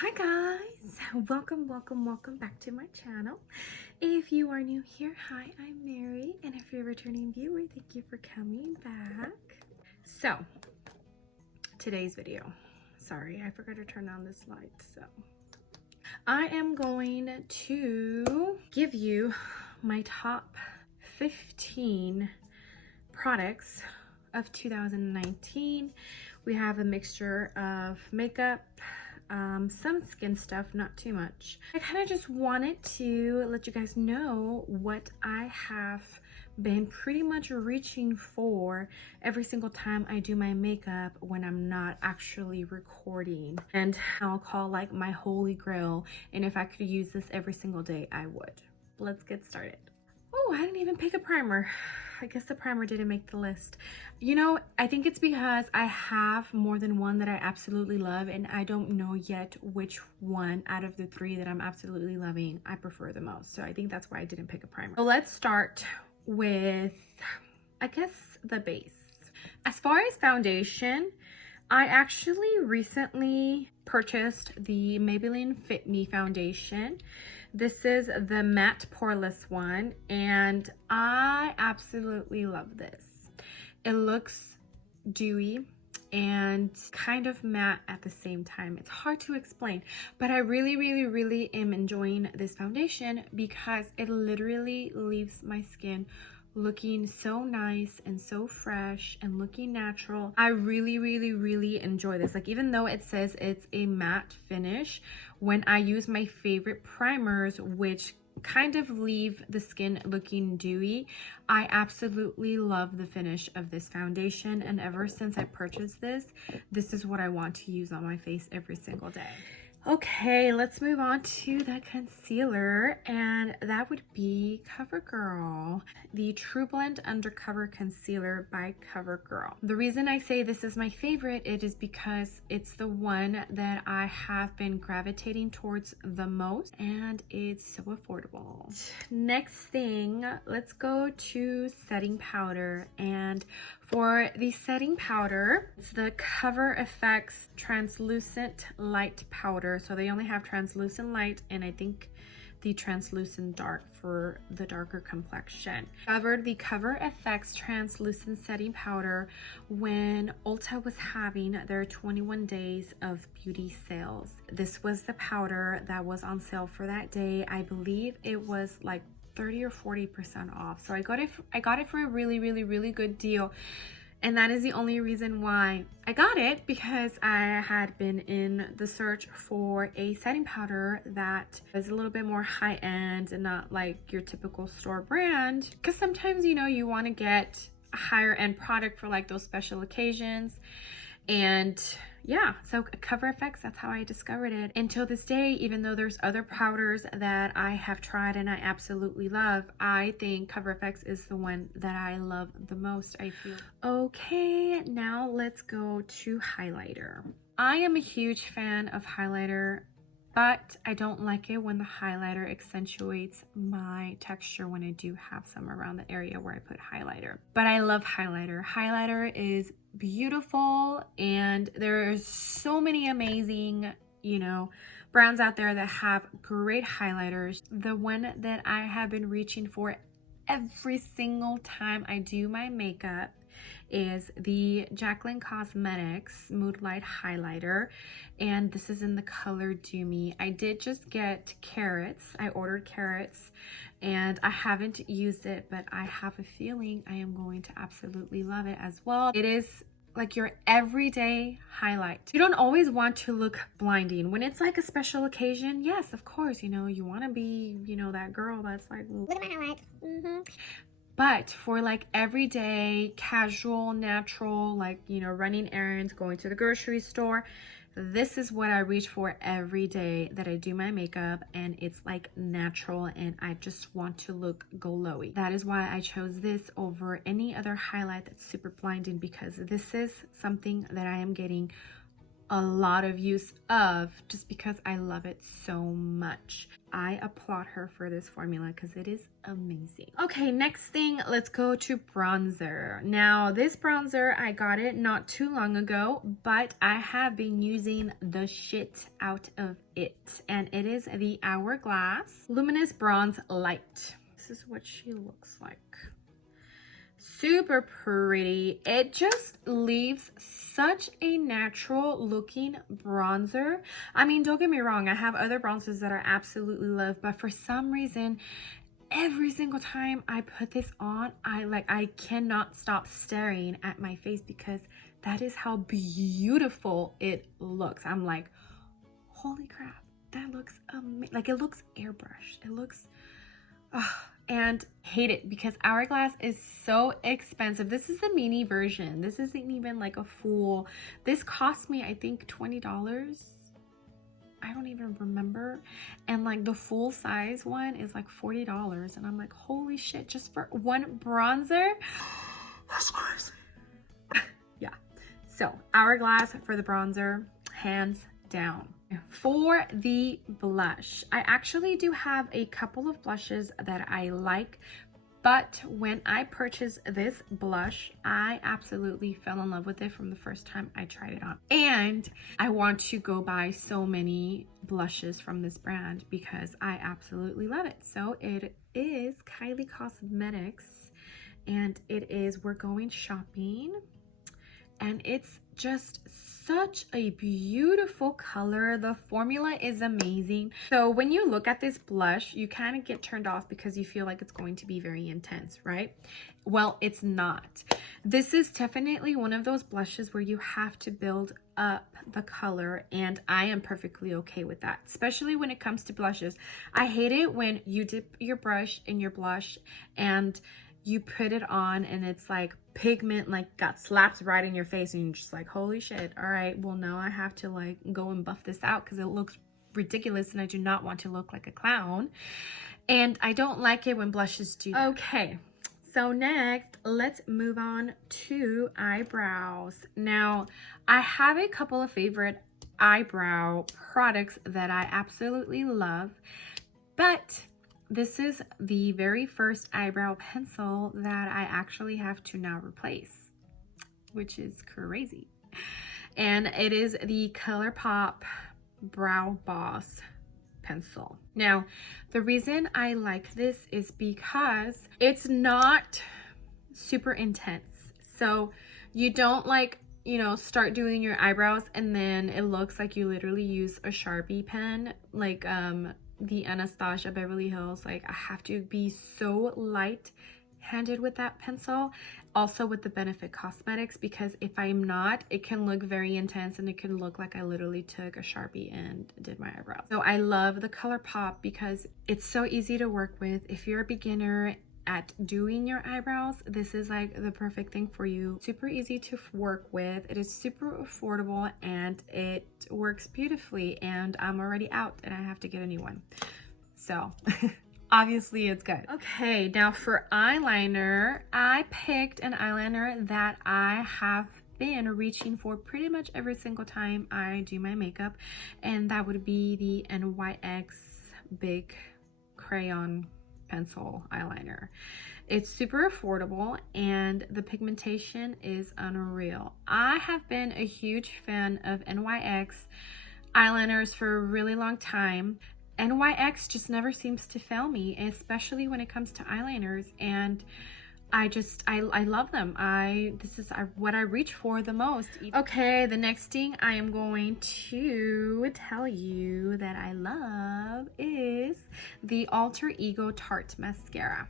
Hi guys, welcome back to my channel. If you are new here, hi, I'm Mary, and if you're a returning viewer, thank you for coming back. So today's video, sorry, I forgot to turn on this light. So I am going to give you my top 15 products of 2019. We have a mixture of makeup, some skin stuff, not too much. I kind of just wanted to let you guys know what I have been pretty much reaching for every single time I do my makeup when I'm not actually recording, and I'll call like my holy grail, and if I could use this every single day, I would. Let's get started. Oh, I didn't even pick a primer. I guess the primer didn't make the list. You know, I think it's because I have more than one that I absolutely love, and I don't know yet which one out of the three that I'm absolutely loving I prefer the most. So I think that's why I didn't pick a primer. So let's start with, I guess, the base. As far as foundation, I actually recently purchased the Maybelline Fit Me foundation. This is the matte poreless one, and I absolutely love this. It looks dewy and kind of matte at the same time. It's hard to explain, but I really am enjoying this foundation because it literally leaves my skin looking so nice and so fresh and looking natural. I really enjoy this. Like, even though it says it's a matte finish, when I use my favorite primers, which kind of leave the skin looking dewy, I absolutely love the finish of this foundation. And ever since I purchased this, this is what I want to use on my face every single day. Okay, let's move on to the concealer, and that would be CoverGirl, the True Blend Undercover Concealer by CoverGirl. The reason I say this is my favorite, it is because it's the one that I have been gravitating towards the most, and it's so affordable. Next thing, let's go to setting powder, and for the setting powder, it's the Cover FX Translucent Light Powder. So they only have translucent light and I think the translucent dark for the darker complexion. Covered the Cover FX Translucent Setting Powder when Ulta was having their 21 days of beauty sales. This was the powder that was on sale for that day. I believe it was like 30 or 40% off. So I got it for a really good deal. And that is the only reason why I got it, because I had been in the search for a setting powder that was a little bit more high-end and not like your typical store brand. Because sometimes, you know, you want to get a higher end product for like those special occasions. And yeah, so Cover FX, that's how I discovered it. Until this day, even though there's other powders that I have tried and I absolutely love, I think Cover FX is the one that I love the most, I feel. Okay, now let's go to highlighter. I am a huge fan of highlighter, but I don't like it when the highlighter accentuates my texture when I do have some around the area where I put highlighter. But I love highlighter. Highlighter is beautiful, and there's so many amazing, you know, brands out there that have great highlighters. The one that I have been reaching for every single time I do my makeup is the Jaclyn Cosmetics Mood Light Highlighter, and this is in the color Do Me. I did just get Carrots. I ordered Carrots and I haven't used it, but I have a feeling I am going to absolutely love it as well. It is like your everyday highlight. You don't always want to look blinding. When it's like a special occasion, yes, of course, you know, you want to be, you know, that girl that's like, look at my highlights. But for like everyday, casual, natural, like, you know, running errands, going to the grocery store, this is what I reach for every day that I do my makeup, and it's like natural and I just want to look glowy. That is why I chose this over any other highlight that's super blinding, because this is something that I am getting a lot of use of just because I love it so much. I applaud her for this formula because it is amazing. Okay, next thing, let's go to bronzer. Now, this bronzer, I got it not too long ago, but I have been using the shit out of it. And it is the Hourglass Luminous Bronze Light. This is what she looks like. Super pretty. It just leaves such a natural looking bronzer. I mean, don't get me wrong, I have other bronzers that I absolutely love, but for some reason, every single time I put this on, I cannot stop staring at my face because that is how beautiful it looks. I'm like, holy crap, that looks amazing. Like, it looks airbrushed. It looks and hate it because Hourglass is so expensive. This is the mini version. This isn't even like a full. This cost me, I think, $20. I don't even remember. And like the full size one is like $40. And I'm like, holy shit, just for one bronzer? That's crazy. Yeah. So Hourglass for the bronzer, hands down. For the blush, I actually do have a couple of blushes that I like, but when I purchased this blush, I absolutely fell in love with it from the first time I tried it on. And I want to go buy so many blushes from this brand because I absolutely love it. So it is Kylie Cosmetics, and it is We're Going Shopping. And it's just such a beautiful color. The formula is amazing. So when you look at this blush, you kind of get turned off because you feel like it's going to be very intense, right? Well, it's not. This is definitely one of those blushes where you have to build up the color, and I am perfectly okay with that, especially when it comes to blushes. I hate it when you dip your brush in your blush and you put it on and it's like pigment like got slapped right in your face and you're just like, holy shit, all right, well now I have to like go and buff this out because it looks ridiculous and I do not want to look like a clown. And I don't like it when blushes do that. Okay, so next let's move on to eyebrows. Now I have a couple of favorite eyebrow products that I absolutely love, but this is the very first eyebrow pencil that I actually have to now replace, which is crazy. And it is the ColourPop Brow Boss pencil. Now, the reason I like this is because it's not super intense. So you don't like, you know, start doing your eyebrows and then it looks like you literally use a Sharpie pen, like the Anastasia Beverly Hills. Like, I have to be so light handed with that pencil. Also with the Benefit Cosmetics, because if I'm not, it can look very intense and it can look like I literally took a Sharpie and did my eyebrows. So I love the ColourPop because it's so easy to work with. If you're a beginner at doing your eyebrows, this is like the perfect thing for you. Super easy to work with. It is super affordable and it works beautifully, and I'm already out and I have to get a new one. So obviously it's good. Okay, now for eyeliner, I picked an eyeliner that I have been reaching for pretty much every single time I do my makeup, and that would be the NYX Big Crayon Pencil eyeliner. It's super affordable and the pigmentation is unreal. I have been a huge fan of NYX eyeliners for a really long time. NYX just never seems to fail me, especially when it comes to eyeliners, and I love them. This is what I reach for the most. Okay, the next thing I am going to tell you that I love is the Alter Ego Tarte Mascara.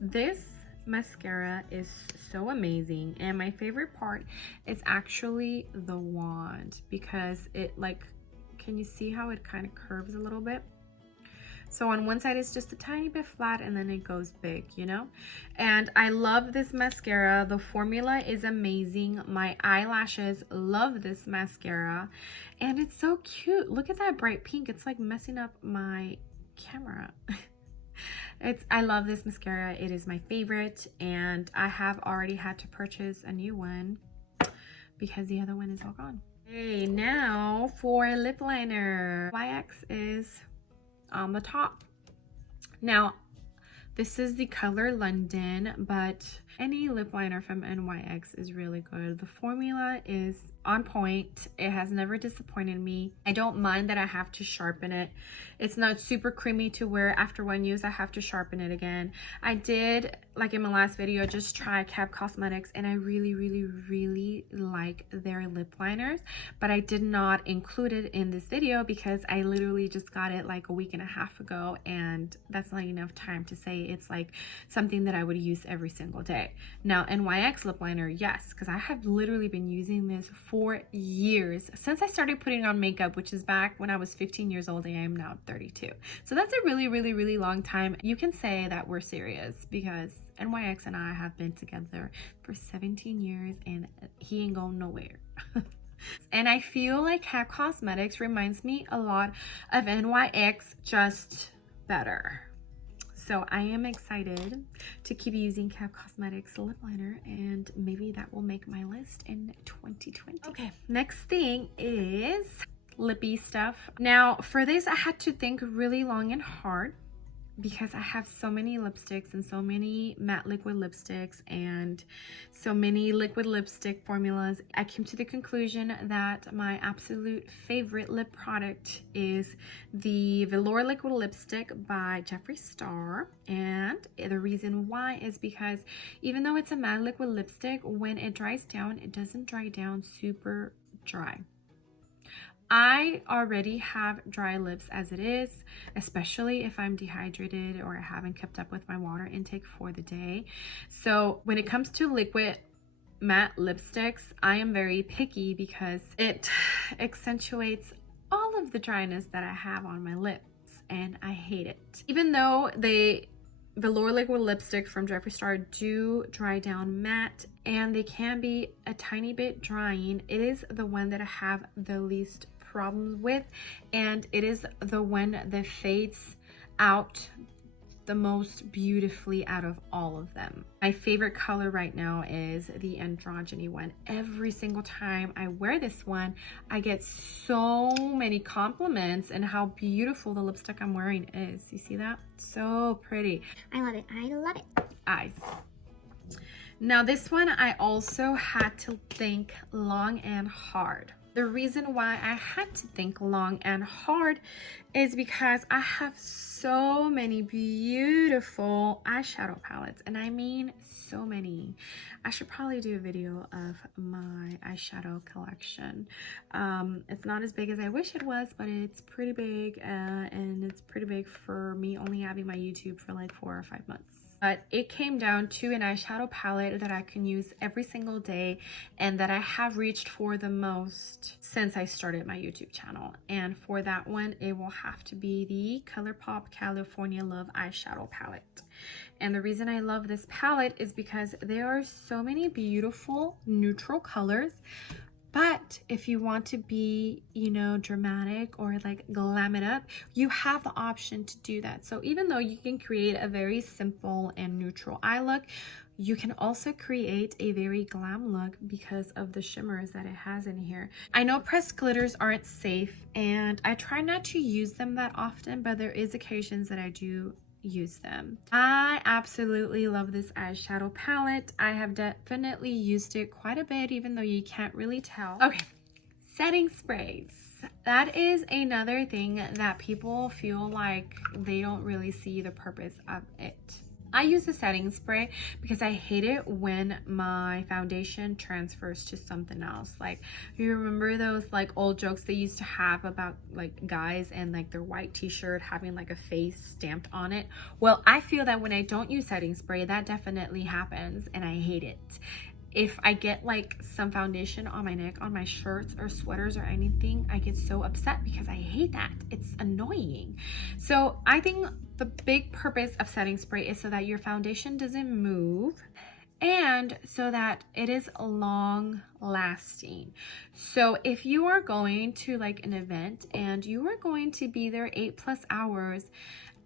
This mascara is so amazing, and my favorite part is actually the wand because it, like, can you see how it kind of curves a little bit? So on one side it's just a tiny bit flat and then it goes big, you know? And I love this mascara. The formula is amazing. My eyelashes love this mascara. And it's so cute. Look at that bright pink. It's like messing up my camera. I love this mascara. It is my favorite. And I have already had to purchase a new one because the other one is all gone. Okay, now for lip liner. YX is on the top. Now, this is the color London, but any lip liner from NYX is really good. The formula is on point. It has never disappointed me. I don't mind that I have to sharpen it. It's not super creamy to where after one use I have to sharpen it again. I did, like in my last video, just try Cap Cosmetics, and I really like their lip liners, but I did not include it in this video because I literally just got it like a week and a half ago, and that's not enough time to say it's like something that I would use every single day. Now, NYX lip liner, yes, because I have literally been using this for years, since I started putting on makeup, which is back when I was 15 years old and I am now 32. So that's a really long time. You can say that we're serious because NYX and I have been together for 17 years and he ain't going nowhere. And I feel like Cap Cosmetics reminds me a lot of NYX, just better. So I am excited to keep using Cap Cosmetics lip liner, and maybe that will make my list in 2020. Okay, next thing is lippy stuff. Now for this, I had to think really long and hard because I have so many lipsticks and so many matte liquid lipsticks and so many liquid lipstick formulas. I came to the conclusion that my absolute favorite lip product is the Velour Liquid Lipstick by Jeffree Star. And the reason why is because even though it's a matte liquid lipstick, when it dries down, it doesn't dry down super dry. I already have dry lips as it is, especially if I'm dehydrated or I haven't kept up with my water intake for the day. So when it comes to liquid matte lipsticks, I am very picky because it accentuates all of the dryness that I have on my lips, and I hate it. Even though the Velour Liquid Lipsticks from Jeffree Star do dry down matte and they can be a tiny bit drying, it is the one that I have the least problems with, and it is the one that fades out the most beautifully out of all of them. My favorite color right now is the androgyny one. Every single time I wear this one, I get so many compliments and how beautiful the lipstick I'm wearing is. You see that? So pretty. I love it. I love it. Eyes. Now this one I also had to think long and hard. The reason why I had to think long and hard is because I have so many beautiful eyeshadow palettes, and I mean so many. I should probably do a video of my eyeshadow collection. It's not as big as I wish it was, but it's pretty big, and it's pretty big for me only having my YouTube for like 4 or 5 months. But it came down to an eyeshadow palette that I can use every single day and that I have reached for the most since I started my YouTube channel. And for that one, it will have to be the ColourPop California Love eyeshadow palette. And the reason I love this palette is because there are so many beautiful neutral colors. But if you want to be, you know, dramatic or like glam it up, you have the option to do that. So even though you can create a very simple and neutral eye look, you can also create a very glam look because of the shimmers that it has in here. I know pressed glitters aren't safe and I try not to use them that often, but there is occasions that I do use them. I absolutely love this eyeshadow palette. I have definitely used it quite a bit, even though you can't really tell. Okay, setting sprays. That is another thing that people feel like they don't really see the purpose of it. I use a setting spray because I hate it when my foundation transfers to something else. Like, you remember those like old jokes they used to have about like guys and like their white t-shirt having like a face stamped on it? Well, I feel that when I don't use setting spray, that definitely happens and I hate it. If I get like some foundation on my neck, on my shirts or sweaters or anything, I get so upset because I hate that. It's annoying. So I think the big purpose of setting spray is so that your foundation doesn't move and so that it is long lasting. So if you are going to like an event and you are going to be there 8+ hours,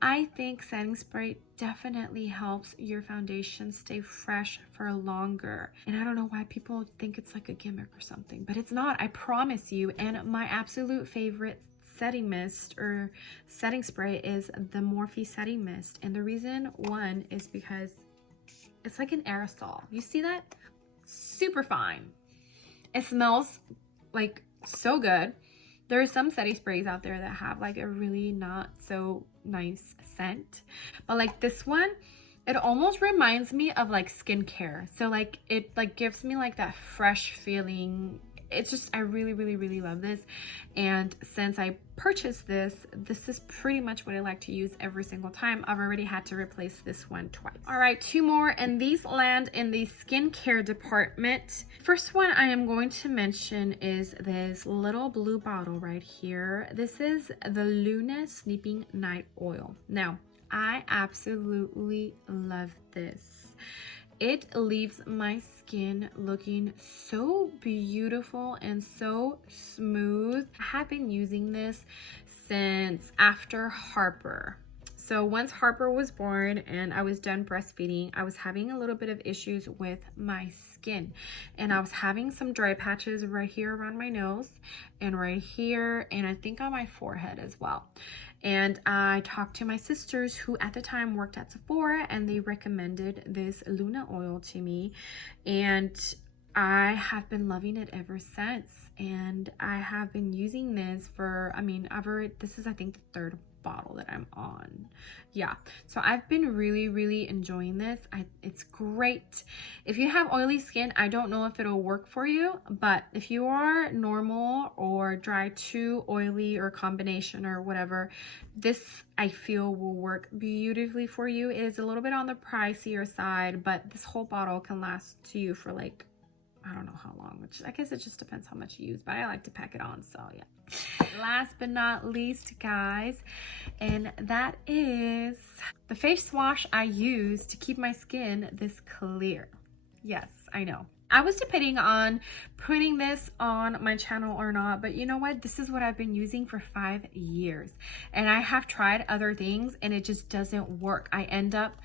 I think setting spray definitely helps your foundation stay fresh for longer. And I don't know why people think it's like a gimmick or something, but it's not, I promise you. And my absolute favorite setting mist or setting spray is the Morphe setting mist. And the reason, one, is because it's like an aerosol. You see that? Super fine. It smells like so good. There are some setting sprays out there that have like a really not so nice scent, but like this one, it almost reminds me of like skincare. So like it like gives me like that fresh feeling. It's just, I really, really, really love this. And since I purchased this, this is pretty much what I like to use every single time. I've already had to replace this one twice. All right, 2 more, and these land in the skincare department. First one I am going to mention is this little blue bottle right here. This is the Luna Sleeping Night Oil. Now, I absolutely love this. It leaves my skin looking so beautiful and so smooth. I have been using this since after Harper. So once Harper was born and I was done breastfeeding, I was having a little bit of issues with my skin. And I was having some dry patches right here around my nose and right here, and I think on my forehead as well. And I talked to my sisters who at the time worked at Sephora, and they recommended this Luna oil to me. And I have been loving it ever since. And I have been using this for, I mean, this is I think the 3rd bottle that I'm on. Yeah, so I've been really, really enjoying this. It's great. If you have oily skin, I don't know if it'll work for you, but if you are normal or dry to oily or combination or whatever, this I feel will work beautifully for you. It is a little bit on the pricier side, but this whole bottle can last to you for like, I don't know how long, which I guess it just depends how much you use, but I like to pack it on, so yeah. Last but not least, guys, and that is the face wash I use to keep my skin this clear. Yes, I know. I was debating on putting this on my channel or not, but you know what? This is what I've been using for 5 years, and I have tried other things and it just doesn't work. I end up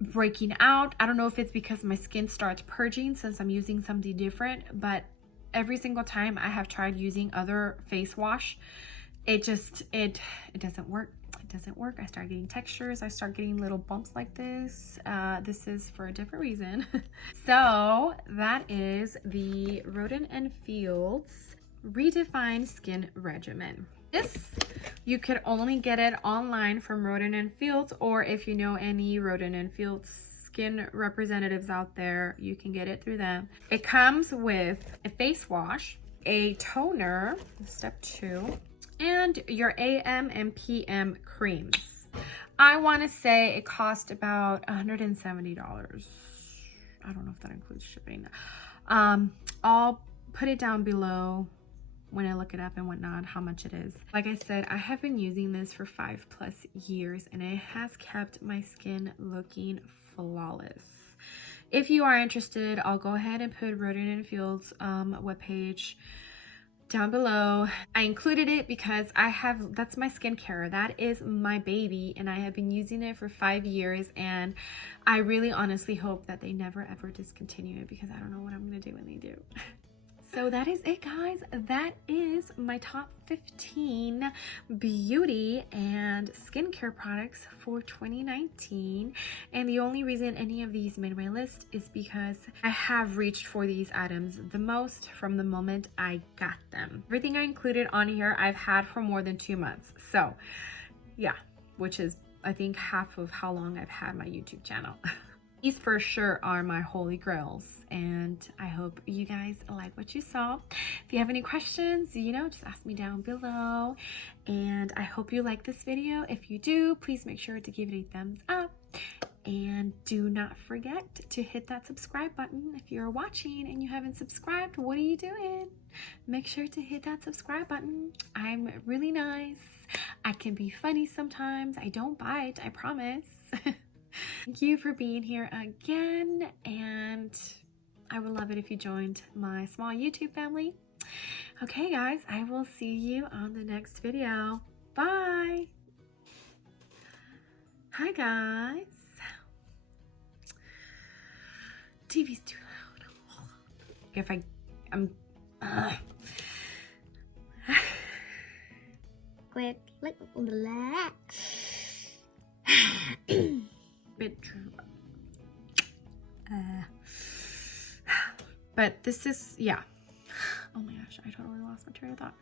breaking out. I don't know if it's because my skin starts purging since I'm using something different, but every single time I have tried using other face wash, it doesn't work. It doesn't work. I start getting textures. I start getting little bumps like this. This is for a different reason. So that is the Rodan Fields Redefined Skin Regimen. This, you could only get it online from Rodan Fields, or if you know any Rodan Fields skin representatives out there, you can get it through them. It comes with a face wash, a toner, step 2, and your AM and PM creams. I want to say it cost about $170. I don't know if that includes shipping. I'll put it down below when I look it up and whatnot, how much it is. Like I said, I have been using this for 5+ years, and it has kept my skin looking flawless. If you are interested, I'll go ahead and put Rodan Fields webpage down below. I included it because that's my skincare. That is my baby, and I have been using it for 5 years, and I really honestly hope that they never ever discontinue it, because I don't know what I'm gonna do when they do. So that is it, guys. That is my top 15 beauty and skincare products for 2019. And the only reason any of these made my list is because I have reached for these items the most from the moment I got them. Everything I included on here I've had for more than 2 months. So yeah, which is I think half of how long I've had my YouTube channel. These for sure are my holy grails, and I hope you guys like what you saw. If you have any questions, you know, just ask me down below, and I hope you like this video. If you do, please make sure to give it a thumbs up, and do not forget to hit that subscribe button. If you're watching and you haven't subscribed, what are you doing? Make sure to hit that subscribe button. I'm really nice. I can be funny sometimes. I don't bite, I promise. Thank you for being here again, and I would love it if you joined my small YouTube family. Okay, guys, I will see you on the next video. Bye! Hi guys. TV's too loud. If I'm Quick, like blah. bit true. But this is, yeah. Oh my gosh, I totally lost my train of thought.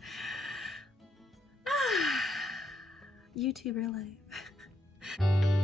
YouTuber life.